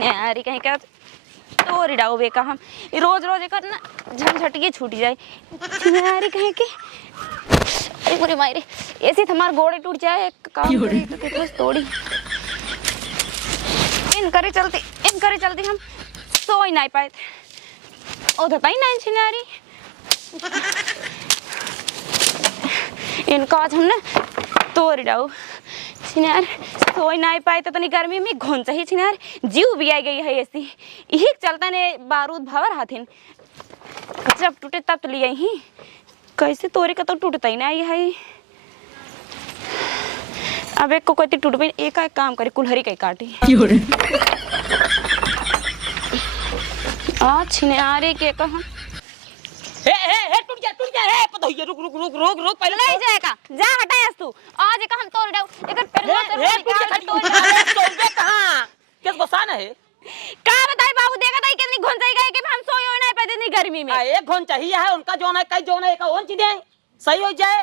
छिनारी कहीं का तो रिडाओ बेका हम रोज रोज कर ना झंझटिए छूट जाए छिनारी कहीं के। अरे पूरे मायरे ऐसे हमार गोड़े टूट जाए एक काम करी तो कितना तोड़ी इन करे चलती हम सो ही नहीं पाए ओ धता ही नहीं छिनारी इनका आज हमने तोड़ डाउ छिनार सोई नहीं पाए तो तनी गर्मी में घुन चाहिए छिनार जीव भी आ गई है ऐसी यही चलता ने बारूद भवर हाथिन जब टूटे तब तो लिया ही कैसे तोरे का तो टूटता ही नहीं है। अब एक को कोई टूट पे एक काम करे कुल्हरी कहीं काटी आ छिनारे के कहा हे टूट जा हे पता है रुक पहले नहीं जाएगा जा हटाएस तू आज का हम तोड़ दाऊ एकर पेरवा तोड़ दे कहां किस गुस्सा है का बताई बाबू देखा था कितनी घुन जाई गए कि हम सोयो नहीं पे इतनी गर्मी में एक घुन चाहिए है उनका जो है कई जो है का ओन चीज सही हो जाए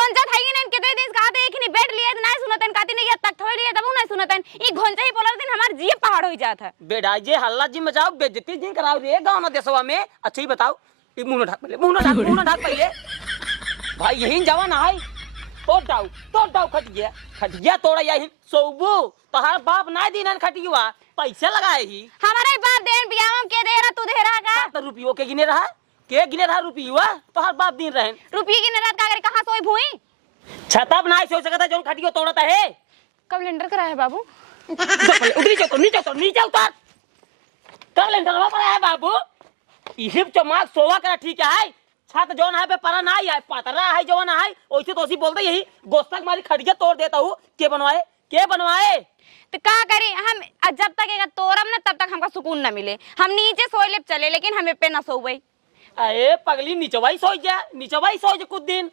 ओन जा थाई ने कितने दिन का दे एक नहीं बैठ लिए नहीं सुनतन काती नहीं तक थोड़ी लिए तब नहीं सुनतन ई घुन चाहिए बोला दिन हमार जीव पहाड़ हो जात है बेटा जे हल्ला जी मचाओ बेइज्जती जी कराओ रे गांव ना देशवा में अच्छा ही बताओ ई मुंह ना ढक पहले भाई यही जवान है तो डाउ खट गया तोड़ा यही सोबू तोहार बाप ना दीनन खटियुआ पैसे लगाए ही हमारे बाप देन बियाह के दे रहा तू दे रहा का तो रुपयो के गिने रहा रुपयुआ तोहार बाप दिन रहे रुपये की नरात का करे कहां सोई भूई छतब ना सोच सकता जोन खटियो तोड़ता है कब लेंडर कराया बाबू नीचे उतर कब लेंटर पर है बाबू इहिब चमाक सोवा करा ठीक है छत जोन है पे परा ना है पतरा है जोन है ओइसे तो ओसी बोलते यही गोस्तक मारी खड़िया तोड़ देता हूं के बनवाए तो का करे हम जब तक एक तोरम ना तब तक हमका सुकून ना मिले हम नीचे सोए ले चले लेकिन हमें पे ना सोवे अरे पगली नीचवाई सो जा कुछ दिन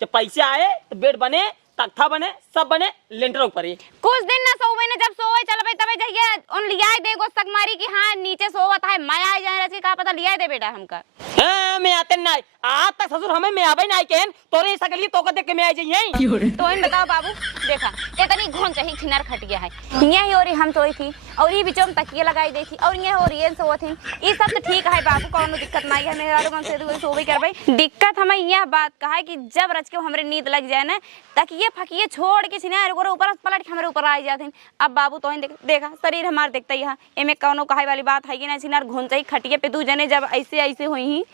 जब पैसे आए तो बेड बने तख्ता बने सब बने लेंटर ऊपर कुछ दिन ना सोवे ने जब सोवे चलबे तबे जाइए उन लिया दे गोस्तक मारी कि हां नीचे सोवत है माया आ जाए रसी का पता लिया दे बेटा हमका हां मैं आते नहीं आज तक ससुर हमें मैं आवे नहीं केन तोरे सकली तो को देख के मैं आ जाइए तो इन बताओ बाबू देखा इतनी घुन चाहिए खिनार खट गया है यही और हम सोई थी और ये बीचों में तकिए लगाई दी थी और ये और ये सोवत थी ये सब तो ठीक है बाबू कोनो दिक्कत नहीं है मेरा लोगन से तो सोवे करबे दिक्कत हमें यह बात का है कि जब रच के हमरे नींद लग जाए ना तकिए फकिए छोड़ के छिनार को ऊपर पलट के हमारे ऊपर आ जाते अब बाबू तो देखा शरीर हमार देखता ही है एमे कौनो कहे वाली बात है कि ना छिनार घुन चाहिए खटिए पे दू जने जब ऐसे हुई ही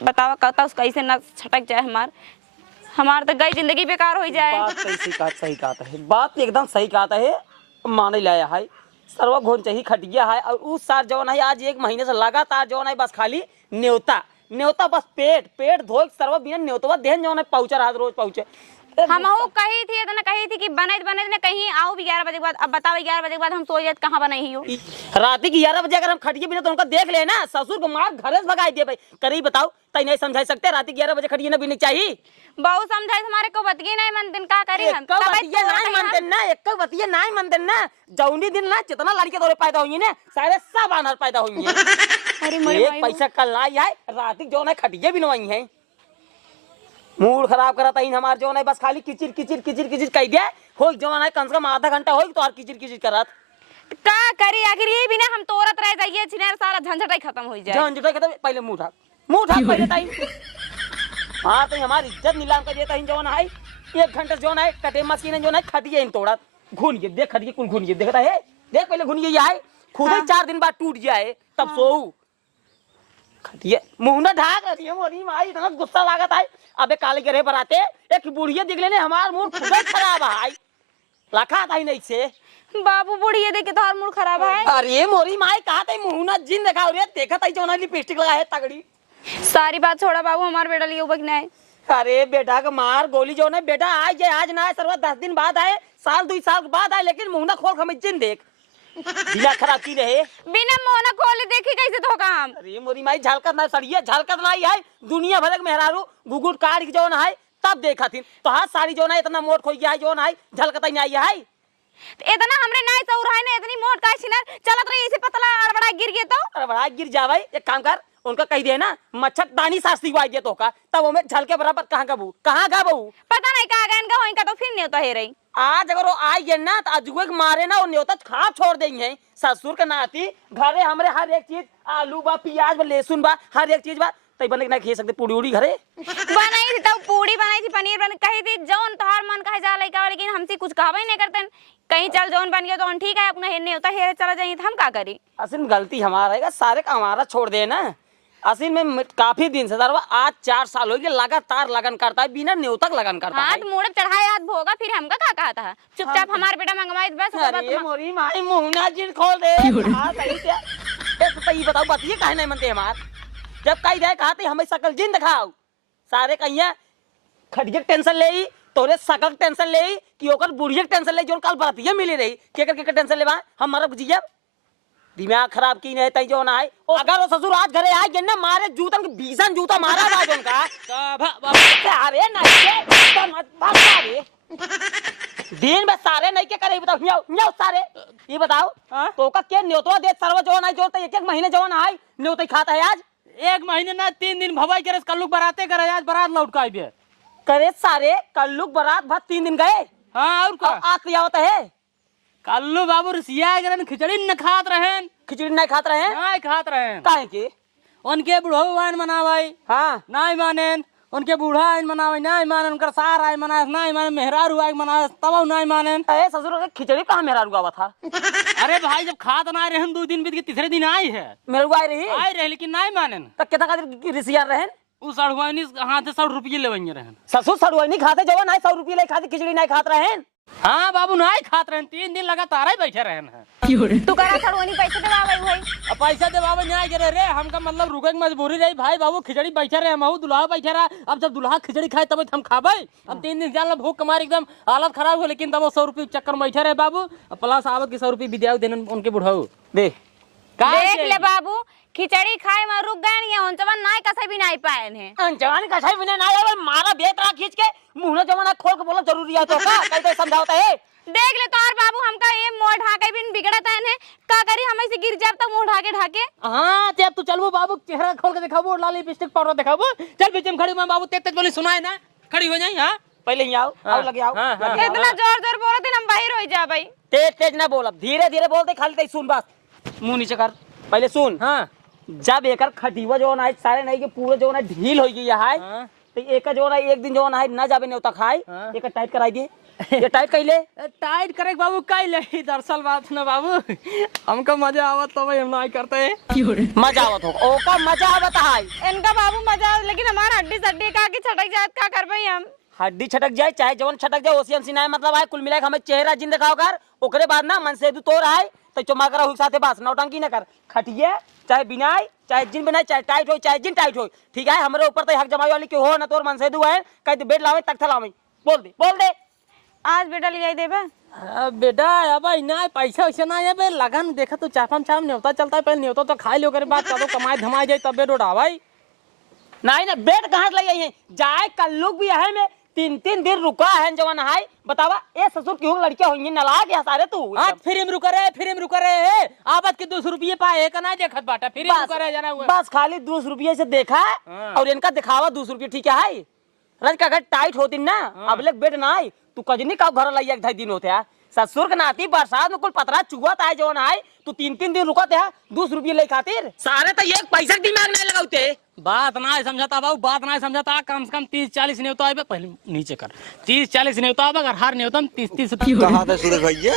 बतावा कहता उसका ऐसे ना छटक जाए हमार तो गई जिंदगी बेकार हो जाए। बात सही कहता है बात एकदम सही कहता है माने लाया है सर्व घोन चाहिए खटिया है और उस सार जवन है आज 1 महीने से लगातार जवन है बस खाली न्योता बस पेट धोए सर्व बिना न्योतवा देहन जवन है पहुंचा रहा रोज पहुंचे हम कही थी इतना कही थी कि बने ना कहीं आओ भी 11 बजे के बाद अब बताओ 11 बजे के बाद हम सो जाए कहाँ बनाई हो रात की 11 बजे अगर हम खटिए बिना तो उनका देख ले ना ससुर को मार घरे से भगाई दे भाई करी बताओ तई नहीं समझा सकते रात की 11 बजे खटिए ना बिना चाहिए बहु समझाई हमारे को बतिए नहीं मन दिन का करी हम बतिया नहीं मन दिन ना जौनी दिन ना जितना लड़के तोरे पैदा हुई ना सारे सब अनहर पैदा हुई है एक पैसा कल लाई है रात जो ना खटिए बिनवाई है मूड खराब करा था हमार जो है बस खाली किचिर कह दिया हो जवान है कम से कम आधा घंटा हो तो और किचिर करत का करी आखिर ये बिना हम तोरत रह जाइए छिनार सारा झंझट ही खत्म हो जाए झंझट खत्म पहले मुंह ढाक पहले ताई हां तो हमारी इज्जत नीलाम कर देता जवान है 1 घंटा जो है कटे मशीन जो है खटिए इन तोड़ा घून के देख खटिए कुल घून के देखता है देख पहले घून के आए खुद ही 4 दिन बाद टूट जाए तब सोऊ खटिए मुंह ना ढाक रही है मोरी माई इतना गुस्सा लागत है अबे काले के रे बराते एक बुढ़िया दिख लेने हमार मूड खुद खराब है रखा था ही नहीं से बाबू बुढ़िया देखे तो मूड खराब है अरे मोरी माई कहा था मुंह ना जिन देखा रे देखा था जो ना लिपस्टिक लगा है तगड़ी सारी बात छोड़ा बाबू हमार बेटा लिए बकना है अरे बेटा का मार गोली जो ना बेटा आज ना सर्व 10 दिन बाद आए साल 2 साल बाद आए लेकिन मुंह ना खोल हमें जिन देख दिला खराब की रहे बिना मोहना खोले देखी कैसे धोखा हम अरे मोरी माई झलकत ना सड़िए झलकत लाई है दुनिया भर के मेहरारू गुगुट काट के जोन है तब देखा थी तो हाथ साड़ी जो ना इतना मोट खोई गया है जोन है झलकत ही नहीं आई है इतना हमरे नाई चौराहे ने इतनी मोट का छिनार चलत रही इसे पतला अड़बड़ा गिर गया तो अड़बड़ा गिर जावे एक काम कर उनका कह दिया ना मच्छरदानी शास्त्री को आई दिया तो का तब हमें झल के बराबर कहाँ का बहू कहाँ गा बहू पता नहीं कहाँ गए इनका होइंका तो फिर नहीं होता है रही। आज अगर वो आई गए ना तो आज मारे ना वो न्योता खा छोड़ देंगे ससुर के नाती घरे हमरे हर एक चीज आलू बा प्याज बा लहसुन बा हर एक चीज बा तई बने ना खा सकते पूड़ी उड़ी घरे बनाई थी तब पूड़ी बनाई थी पनीर बन कही थी जौन तोहार मन कहे जा लइका लेकिन हमसे कुछ कहबे नहीं करते कहीं चल जौन बन गया तो ठीक है अपना हेर नहीं होता हेरे चला जाइए हम का करी। असल में गलती हमारा है सारे का हमारा छोड़ दे ना। असल में काफी दिन से आज 4 साल हो गए लगातार लगन करता है बिना न्योतक लगन करता है। हाथ मुड़े चढ़ाए हाथ भोगा फिर हमका का कहा था चुपचाप हमारे बेटा मंगवाई बस अरे मोरी माई मुंह जिन खोल दे हां सही से तो ये बताओ बात ये काहे नहीं मनते हमार जब कही जाए कहते हमें सकल जिन दिखाओ सारे कहिया खटिया टेंशन ले तोरे सकल टेंशन ले कि ओकर बुढ़िया टेंशन ले जोन कल बरतिया मिली रही के टेंशन लेबा हम मरब जिया दिमाग खराब की नहीं तई जो ना है अगर वो ससुर आज घरे आए जन्ने मारे जूतन के भीषण जूता मारा आज उनका अरे नहीं तो मत भाग रे दिन में सारे नहीं के करे बताओ न्यो सारे ये बताओ तो का के न्योतो दे सर्व जो ना जो एक महीने जो ना है न्योतो खाता है आज 1 महीने ना 3 दिन भवाई करे कल्लू बराते करे आज बारात लौट का आइबे करे सारे कल्लू बारात भर 3 दिन गए। हां और का आज लिया होता है कल्लू बाबू रसिया गरन खिचड़ी न खात रहन खिचड़ी नहीं खात रहे नहीं खात रहन काहे के उनके बुढ़ऊ आइन मनावाई हां नहीं मानेन उनके बूढ़ा आइन मनावाई नहीं मानेन उनकर सार आइन मनाए नहीं माने मेहरारू आइन मनाए तब नहीं मानेन ए ससुर के खिचड़ी कहां मेरा रुआ था अरे भाई जब खात ना रहन 2 दिन बीत के तीसरे दिन आई है मेरे को आई रही लेकिन नहीं मानेन तो कितना का रिसिया रहन उ सड़ुआनी हाथ से 100 रुपये लेवंगे रहन ससुर सड़ुआनी नहीं खाते जो नहीं 100 रुपये ले खाते खिचड़ी नहीं खात रहन। हाँ बाबू नहीं खात रहन 3 दिन लगातार ही बैठे रहन है तू करा सड़ुआनी पैसे देवावे भाई अब पैसा देवावे नहीं करे रे हमका मतलब रुके की मजबूरी रही भाई बाबू खिचड़ी बैठे रहे हमहू दुल्हा बैठे रहा अब जब दुल्हा खिचड़ी खाए तब हम खाबे अब 3 दिन जान भूख कमार एकदम हालत खराब हो लेकिन तब 100 रुपये चक्कर में बैठे रहे बाबू प्लस आवत के 100 रुपये विद्या देने उनके बुढ़ाऊ दे देख ले बाबू खिचड़ी खाए में रुक गए नहीं उनचवन नहीं कसे भी नहीं पाए हैं अंजवान कसाई बिना ना आवे मारा बेत रा खींच के मुंह न जवाना खोल के बोला जरूरी है तो का कैसे समझावता है देख ले तोर बाबू हमका ये मुंह ढाके बिन बिगड़ता है का करी हमें से गिर जाता मुंह ढाके हां जब तू चलबो बाबू चेहरा खोल के दिखाबो लाल लिपस्टिक पाउडर दिखाबो चल बीच में खड़ी मैं बाबू तेज बोली सुनाए ना खड़ी हो जाई हां पहले ही आओ लगे आओ इतना जोर जोर बोलो दिन हम बाहर हो जा भाई तेज ना बोल धीरे धीरे बोलते खाली सुन बस मुंह नीचे कर पहले सुन हां जब एकर खटीवा जो ना सारे नहीं के पूरे जो ना ढील हो गई है तो एक जो ना एक दिन जो ना ना जाबे नहीं होता खाए एक टाइट कराई दे ये टाइट कइले टाइट करे बाबू कइले दरअसल बात ना बाबू हमको मजा आवत तो भाई हम नहीं करते मजा आवत हो ओका मजा आवत है इनका बाबू मजा लेकिन हमारा हड्डी सड्डी का के छटक जात का करबई हम हड्डी छटक जाए चाहे जवन छटक जाए ओसियन सिनाए मतलब है कुल मिला के हमें चेहरा जिन दिखाओ कर ओकरे बाद ना मन से तो रहा है तो चुमा करा हुई साथे बस नौटंकी न कर खटिए चाहे बिनाई चाहे जिन बनाए चाहे टाइट हो चाहे जिन टाइट हो ठीक है हमारे ऊपर तो हक जमाई वाली क्यों हो ना तोर मन से दुआ है कह बेड लावे तख्ता लावे बोल दे आज बेटा ले जाई देबे बेटा अब ना पैसा वैसा ना है बे लगन देखा तो चापम चाप न्योता चलता है पहले न्योता तो खाई लो करे बात करो कमाई धमाई जाए तब बेड उड़ा भाई नहीं ना बेड कहाँ से लगे जाए कल लोग भी है में 3 दिन रुका है जवान है बतावा ए ससुर क्यों लड़कियां होंगी नालायक है सारे तू हां फिर हम रुक रहे आबत के 200 रुपये पाए का ना देखत बाटा फिर रुक रहे जाना हुआ बस खाली 200 रुपये से देखा और इनका दिखावा 200 रुपये ठीक है रज का अगर टाइट होती ना अब लग बेड ना आई तू कजनी का घर लाइया 2 दिन होते है ससुर के नाती बरसात में कुल पतरा चुआत आए जो ना 3 दिन रुकते है 200 रुपये ले खातिर सारे तो एक पैसा दिमाग नहीं लगाते बात ना समझाता बाबू बात ना समझाता कम से कम 30-40 न्योता आए पहले नीचे कर 30-40 न्योता अगर हर न्योता 30-30 कहां था सूरज भैया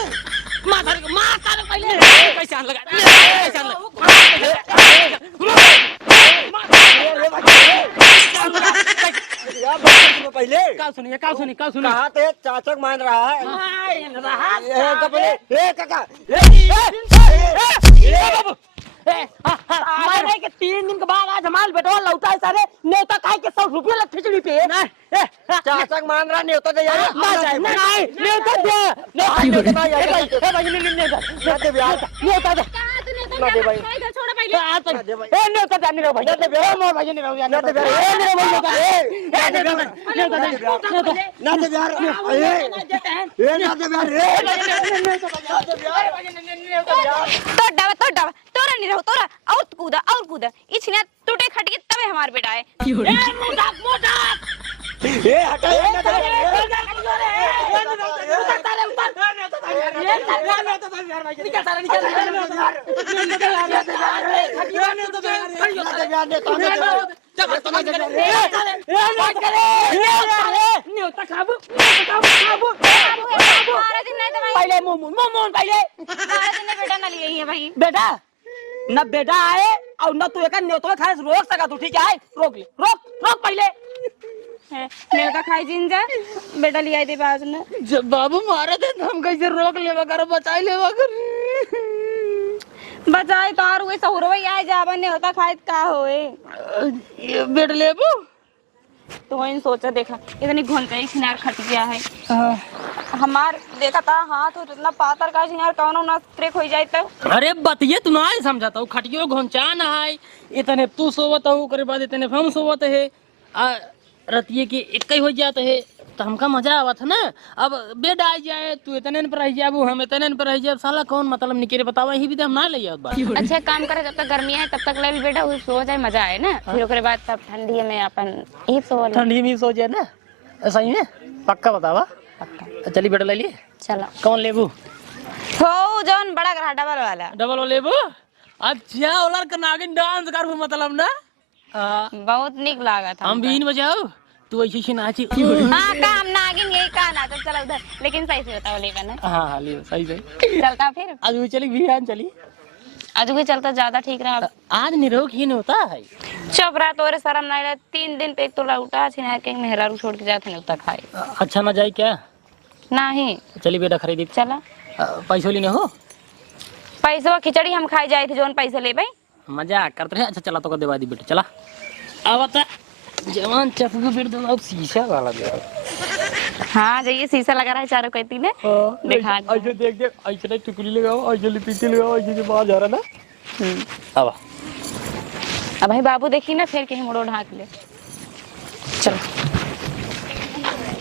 माता पहले पैसा लगा पहले का सुनिए कहा थे चाचक मान रहा है काका मारे के 3 दिन के बाद आज हमारे बेटवा लौटा है सारे नेता काहे के 100 रुपये लग खिचड़ी पे चाचक मान रहा नहीं होता नहीं नेता दे दे भाई छोड़ पहले ए नेता जाने रे भाई दे भाई मोर भाई नहीं रहो नेता दे ए मेरे भाई ना दे यार ए ना दे यार तो डवा तोरा नहीं रहो तोरा और कूदा इछने टूटे खटिए तबे हमार बेटा है ए हटा पहले मुंह पहले बेटा ना लिए है भाई बेटा न बेटा आए और न तू एक न्योतो खाए रोक सका तू ठीक है रोक ले रोक पहले न्योता खाई जिन जा बेटा लिया दे बाज ने जब बाबू मारे थे तो हम कैसे रोक लेवा कर बचाई लेवा कर बचाए तार हुए सहुरवई आए जाबन न्योता खाए का होए ये बेट लेबू तो वही सोचा देखा इतनी घुंचाई खिनार खट गया है हमार देखा था हाथ हो इतना पातर का खिनार कौनो ना ट्रेक हो जाए तो अरे बतिये तू ना समझाता हूँ खटियो घोंचा ना है इतने तू सोवत हो करे बाद इतने हम सोवत है रतिये के एक ही हो जाते है तो हमका मजा आवत है ना अब बेड आ जाए तू इतने पर रह जाबू हम इतने पर रह जाब साला कौन मतलब निकले बतावा ही भी तो हम ना ले जात बात अच्छा काम करे जब तक गर्मी है तब तक ले भी बेटा सो जाए मजा आए ना फिर ओकरे बाद तब ठंडी में अपन एक सो ठंडी में सो जाए ना सही में पक्का बतावा चली बेटा ले लिए चलो कौन लेबू हो जौन बड़ा ग्रह डबल वाला डबल लेबू अच्छा ओलर के नागिन डांस करबू मतलब ना बहुत निक लागा था हम बीन बजाओ तू ऐसे ही नाची हाँ काम नागिन यही का ना तो चलो उधर लेकिन सही से बताओ लेगा ना हाँ ले सही चलता फिर आज भी चली बिहान चली आज भी चलता ज्यादा ठीक रहा आज निरोग ही नहीं होता है चुप रहा तोरे शर्म नहीं रहा 3 दिन पे एक तो लौटा छिना के मेहरारू छोड़ के जाते नहीं खाए अच्छा ना जाए क्या नहीं चली बेटा खरीदी चला पैसों लेने हो पैसा खिचड़ी हम खाई जाए थे जोन पैसे ले भाई मजाक करते रहे अच्छा चला तो देवा दी बेटा चला अब बता जवान चफू फिर दो अब शीशा वाला दे हाँ जाइए शीशा लगा रहा है चारों कहती ने दिखा ऐसे देख ऐसे टुकड़ी लगाओ ऐसे लिपटी लगाओ ऐसे बाहर जा रहा ना अब भाई बाबू देखी ना फिर कहीं मुड़ो ढाक ले चलो